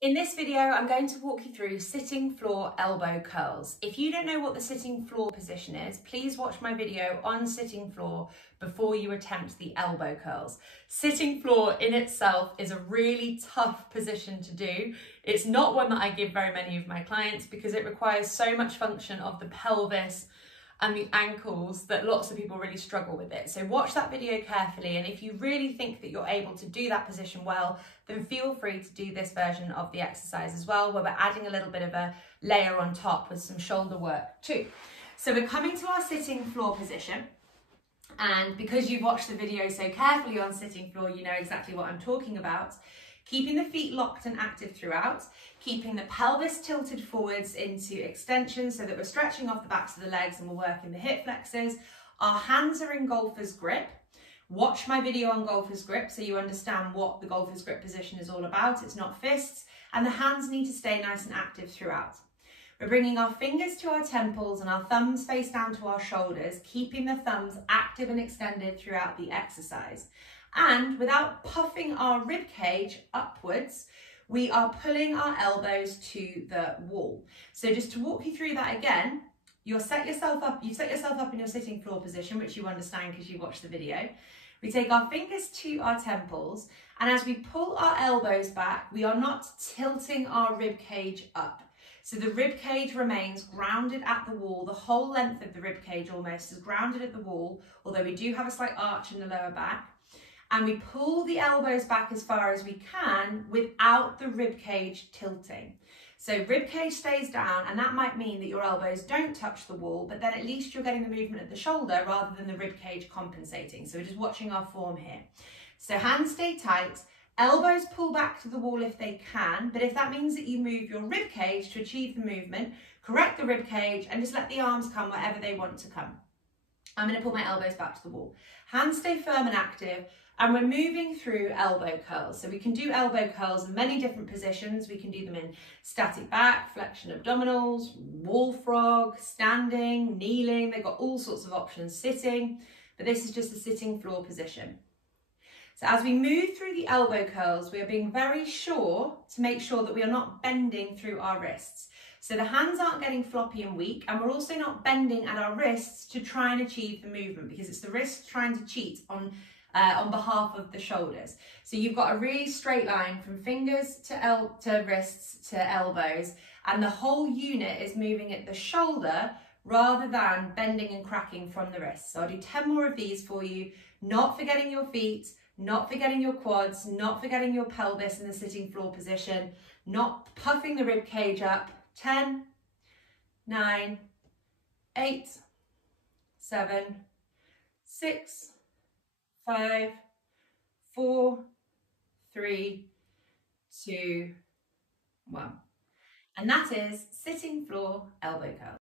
In this video, I'm going to walk you through sitting floor elbow curls. If you don't know what the sitting floor position is, please watch my video on sitting floor before you attempt the elbow curls. Sitting floor in itself is a really tough position to do. It's not one that I give very many of my clients because it requires so much function of the pelvis and the ankles that lots of people really struggle with it. So watch that video carefully, and if you really think that you're able to do that position well, then feel free to do this version of the exercise as well, where we're adding a little bit of a layer on top with some shoulder work too. So we're coming to our sitting floor position, and because you've watched the video so carefully on sitting floor, you know exactly what I'm talking about. Keeping the feet locked and active throughout, keeping the pelvis tilted forwards into extension so that we're stretching off the backs of the legs and we're working the hip flexors. Our hands are in golfer's grip. Watch my video on golfer's grip so you understand what the golfer's grip position is all about. It's not fists, and the hands need to stay nice and active throughout. We're bringing our fingers to our temples and our thumbs face down to our shoulders, keeping the thumbs active and extended throughout the exercise. And without puffing our rib cage upwards, we are pulling our elbows to the wall. So just to walk you through that again, you set yourself up in your sitting floor position, which you understand because you watched the video. We take our fingers to our temples, and as we pull our elbows back, we are not tilting our rib cage up. So the rib cage remains grounded at the wall. The whole length of the rib cage almost is grounded at the wall, although we do have a slight arch in the lower back. And we pull the elbows back as far as we can without the rib cage tilting. So rib cage stays down, and that might mean that your elbows don't touch the wall, but then at least you're getting the movement of the shoulder rather than the rib cage compensating. So we're just watching our form here. So hands stay tight, elbows pull back to the wall if they can, but if that means that you move your rib cage to achieve the movement, correct the rib cage and just let the arms come wherever they want to come. I'm going to pull my elbows back to the wall. Hands stay firm and active. And we're moving through elbow curls. So we can do elbow curls in many different positions. We can do them in static back, flexion abdominals, wall frog, standing, kneeling. They've got all sorts of options, sitting, but this is just a sitting floor position. So as we move through the elbow curls, we are being very sure to make sure that we are not bending through our wrists. So the hands aren't getting floppy and weak, and we're also not bending at our wrists to try and achieve the movement, because it's the wrists trying to cheat on behalf of the shoulders. So you've got a really straight line from fingers to wrists to elbows, and the whole unit is moving at the shoulder rather than bending and cracking from the wrists. So I'll do 10 more of these for you, not forgetting your feet, not forgetting your quads, not forgetting your pelvis in the sitting floor position, not puffing the rib cage up. 10, 9, 8, 7, 6, 5, 4, 3, 2, 1. And that is sitting floor elbow curl.